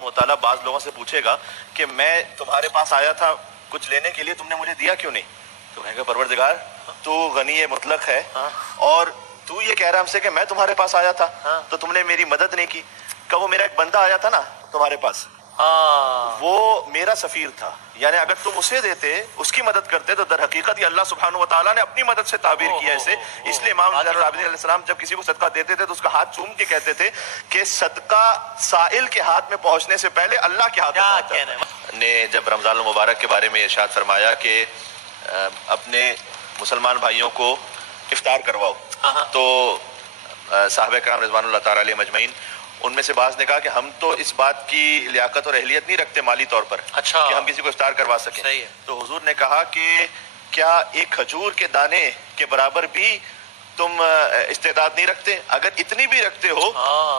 मुताला बाज लोगों से पूछेगा कि मैं तुम्हारे पास आया था कुछ लेने के लिए, तुमने मुझे दिया क्यों नहीं? तो कहेगा परवरदिगार तू गनी मुतलक है और तू ये कह रहा हमसे कि मैं तुम्हारे पास आया था तो तुमने मेरी मदद नहीं की। कब वो मेरा एक बंदा आया था ना तुम्हारे पास, वो मेरा सफीर था, यानी अगर तुम उसे देते, उसकी मदद करते तो दर हकीकत ये अल्लाह सुब्हानहू व तआला ने अपनी मदद से ताबीर किया इसे। इसलिए इमाम अलैहिस्सलाम जब किसी को सदका देते थे तो उसका हाथ चूम के कहते थे कि सदका साइल के हाथ में पहुंचने से पहले अल्लाह के हाथ में पहुंचा। ने जब रमजान मुबारक के बारे में इरशाद फरमाया कि अपने मुसलमान भाइयों को इफ्तार करवाओ, तो साहबे करम रिज़वानुल्लाह तआला अलैहिम अजमईन उनमें से बाज़ ने कहा कि हम तो इस बात की लियाकत और अहलियत नहीं रखते माली तौर पर कि हम किसी को इफ्तार करवा सकें। तो हुजूर ने कहा कि क्या एक खजूर के दाने के बराबर भी तुम इस्तेदाद नहीं रखते? अगर इतनी भी रखते हो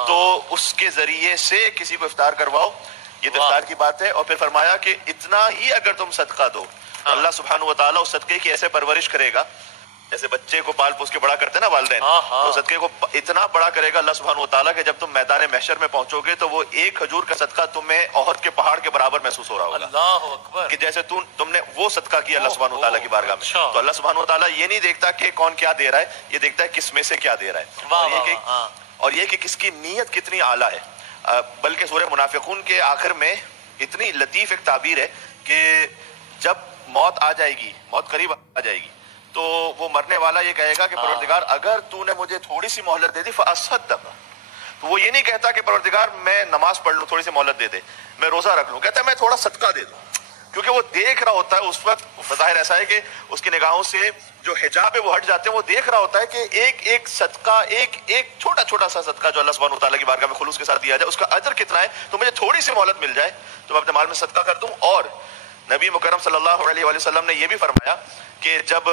तो उसके जरिए से किसी को इफ्तार करवाओ। ये तो इफ्तार की बात है। और फिर फरमाया कि इतना ही अगर तुम सदका दो, अल्लाह सुब्हानहू व तआला उस सदके की ऐसे परवरिश करेगा, जैसे बच्चे को पाल पोस के बड़ा करते हैं ना वालिदैन, तो सदके को इतना बड़ा करेगा अल्लाह सुब्हानहू व तआला कि जब तुम मैदान महशर में पहुंचोगे तो वो एक खजूर का सदका तुम्हें ओहद के पहाड़ के बराबर महसूस हो रहा होगा। अल्लाहू अकबर। कि जैसे तुमने वो सदका किया अल्लाह सुब्हानहू व तआला की बारगाह में। तो अल्लाह सुब्हानहू व तआला ये नहीं देखता कि कौन क्या दे रहा है, ये देखता है किस में से क्या दे रहा है, और ये कि किसकी नीयत कितनी आला है। बल्कि सूरह मुनाफिकून के आखिर में इतनी लतीफ एक ताबीर है कि जब मौत आ जाएगी, मौत करीब आ जाएगी, तो वो मरने वाला ये कहेगा कि परवरदिगार अगर तूने मुझे थोड़ी सी मोहलत दे दी फअसद्दक़। तो वो ये नहीं कहता कि परवरदिगार मैं नमाज पढ़ लूं, थोड़ी सी मोहलत दे दे, मैं रोजा रख लूं, कहता है मैं थोड़ा सदका दे दूं। क्योंकि वो देख रहा होता है उस वक्त, ज़ाहिर ऐसा है कि उसकी निगाहों से जो हिजाब है वो हट जाते हैं, वो देख रहा होता है कि एक एक सदका, एक छोटा छोटा सा सदका जो अल्लाह सुब्हानहू व तआला की बारगाह में खुलूस के साथ दिया जाए, उसका अजर कितना है, तो मुझे थोड़ी सी मोहलत मिल जाए तो मैं अपने माल में सदका कर दूं। और नबी मुकर्रम सल्लल्लाहु अलैहि वसल्लम ने यह भी फरमाया कि जब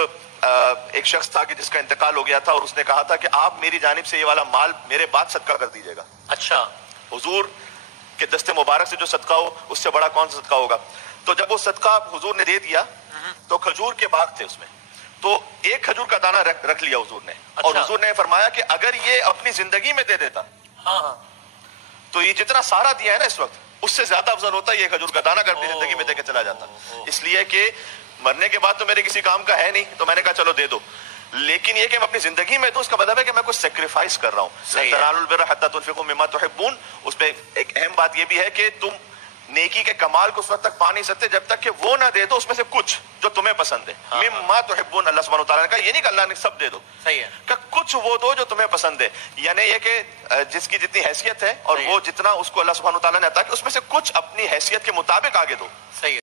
एक शख्स था कि जिसका इंतकाल हो गया था और उसने कहा था कि आप मेरी जानिब से ये वाला माल मेरे बाद सदका कर दीजिएगा। अच्छा, हुजूर के दस्ते मुबारक से जो सदका हो उससे बड़ा कौन सा सदका होगा? तो जब वो सदका हुजूर ने दे दिया तो खजूर के बाग थे उसमें, तो एक खजूर का दाना रख लिया हुजूर ने। और हुजूर ने फरमाया कि अगर ये अपनी जिंदगी में दे देता तो ये जितना सारा दिया है ना इस वक्त, उससे ज्यादा अफजल होता है ये खजूर का दाना अगर अपनी जिंदगी में देकर चला जाता। इसलिए कि मरने के बाद तो मेरे किसी काम का है नहीं, तो मैंने कहा चलो दे दो, लेकिन ये कि मैं अपनी जिंदगी में दूं, उसका मतलब है कि मैं कुछ सेक्रीफाइस कर रहा हूँ। तनालुल बिर्र हत्ता तुनफिकू मिम्मा तुहिब्बून, उसमें एक अहम बात ये भी है कि तुम नेकी के कमाल को उस वक्त तक पा नहीं सकते जब तक कि वो ना दे दो उसमें से कुछ जो तुम्हें पसंद है। मिम्मा तुहिब्बून, अल्लाह सुब्हानहू व तआला ने कहा, ये नहीं कि अल्लाह ने सब दे दो, सही है, कि कुछ वो दो जो तुम्हें पसंद है, यानी ये कि जिसकी जितनी हैसियत है और वो जितना उसको अल्लाह सुब्हानहू व तआला ने अता किया उसमें से कुछ अपनी हैसियत के मुताबिक आगे दो। सही है।